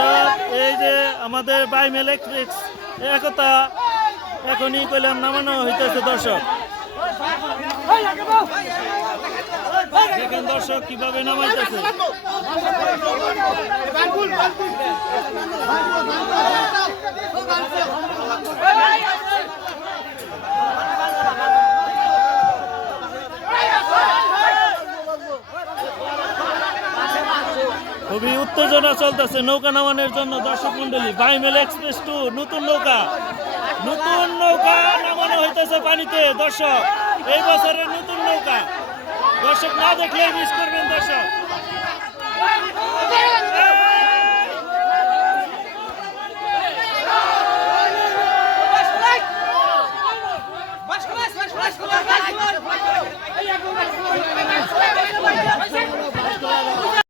দর্শক এই যে আমাদের বাইমেল এক্সপ্রেস একতা এখনই কইলাম নামানো হইতেছে দর্শক। দেখেন দর্শক কিভাবে নামাইতেছে। খুবই উত্তেজনা চলতেছে নৌকা নামানোর জন্য দর্শক মন্ডলী। বাইমেল এক্সপ্রেস 2 নতুন নৌকা নামানো হইতেছে পানিতে দর্শক। এই বছরের নতুন নৌকা দর্শক না দেখলে মিস করবেন দর্শক।